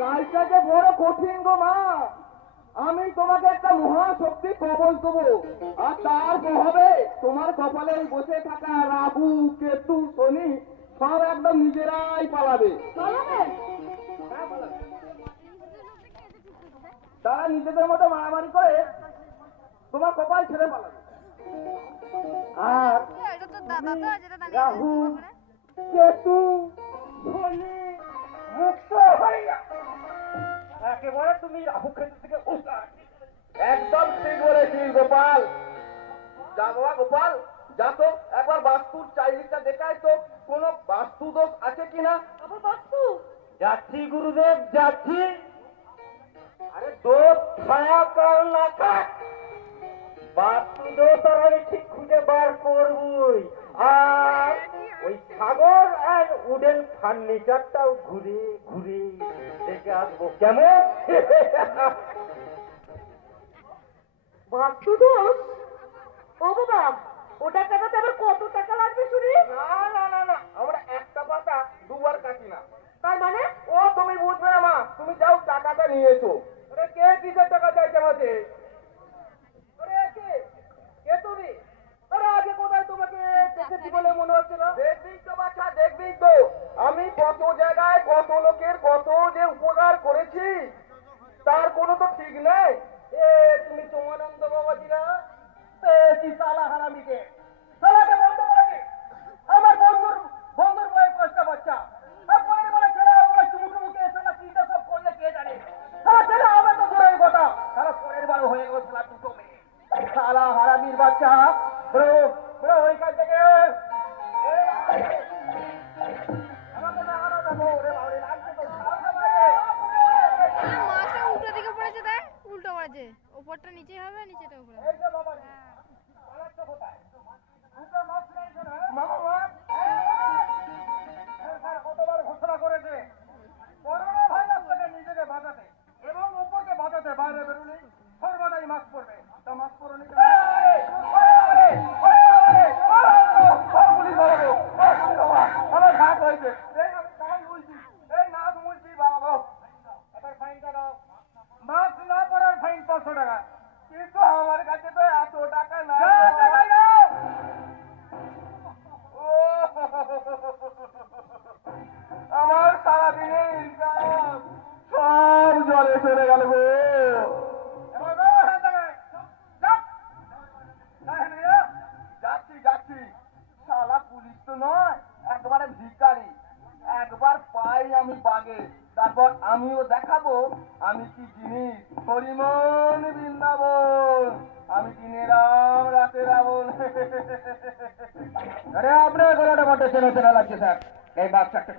কাজটাকে বড় কঠিন গো মা। আমি তোমাকে একটা মহাশক্তি কবল দেবো, আর তার প্রভাবে তোমার কপালে বসে থাকা রাহু কেতু শনি সব একদম নিজেরাই পালাবে। তারা নিজেদের মতো মারামারি করে তোমার কপাল ছেড়ে পালাবে। আর রাহু কেতু শনি মুক্ত হইয়া একেবারে তুমি রাহু কেতু থেকে একদম ঠিক বলেছিস গোপাল। যা বাবা গোপাল, যা তো একবার বাস্তুর চারিদিকটা দেখায় তো কোনো বাস্তু দোষ আছে কিনা। বাস্তু যাচ্ছি গুরুদেব, যাচ্ছি। আরে দোষ ছায়া কাল না থাক, বাস্তু দোষ আর আমি ঠিক খুঁজে বার করবই। আর ওই সাগর আর উডেন ফার্নিচারটাও ঘুরে ঘুরে দেখে আসবো কেমন। বাস্তু দোষ? ও বাবা, ওটা কাটাতে আবার কত টাকা লাগবে শুনি? না না না না, আমরা একটা পাতা দুবার কাটি না। তার মানে? ও তুমি বুঝবে না মা, তুমি যাও টাকাটা নিয়ে এসো। আরে কে কিসের টাকা চাইছে আমাকে? আরে কে কে তুমি? আরে আগে কোথায় তোমাকে দেখেছি বলে মনে হচ্ছে না? দেখবি তো বাচ্চা, দেখবি তো আমি কত জায়গায় কত লোকের কত যে উপকার করেছি, তার কোনো তো ঠিক নেই। এ তুমি সোমানন্দ বাবাজি না? কি সালা হারামিকে সালাকে বন্ধ করেছে। আমার বন্ধুর বয়ের পাঁচটা বাচ্চা, পরের বেলা ছেলে আমরা চুমুকে সালা কিটা সব করলে কে জানে। সালা ছেলে হবে তো দূরের কথা, সালা পরের বার হয়ে গেল সালা দুটো মেয়ে। সালা হারামির বাচ্চা, ব্রো ব্রো ওইখান থেকে আমাকে না হারা দেবো রে বাবা, লাগছে তো সালা মাছটা উল্টো দিকে পড়েছে, দেখ উল্টো পড়েছে, উপরটা নিচে হবে নিচেটা উপরে। এই যে বাবা পালাচ্ছ কোথায়? দুটো মাছ নাই কেন? মামা স্যার কতবার ঘোষণা করেছে করোনা ভাইরাস থেকে নিজেকে বাঁচাতে এবং উপরকে বাঁচাতে বাইরে বেরোলে সর্বদাই মাস্ক পরবে। তা মাস্ক পরনি কেন? আমার ঘাট হয়েছে, এই আমি কাল বলছি, এই নাক মুলছি বাবা, এবার ফাইনটা দাও। মাস্ক না পরার ফাইন 500 টাকা, কিন্তু আমার কাছে তো এত টাকা নাই। আমার সারাদিনের ইনকাম সব জলে চলে গেল গো। যাচ্ছি যাচ্ছি, শালা পুলিশ তো নয়, একবারে ভিখারি। একবার পাই আমি বাগে, তারপর আমিও দেখাবো আমি কি জিনিস। হরিমন বৃন্দাবন, আমি দিনের রাম রাতে রাবণ। আরে আপনার গলাটা বড্ড চেনা চেনা লাগছে স্যার, এই বাচ্চা একটা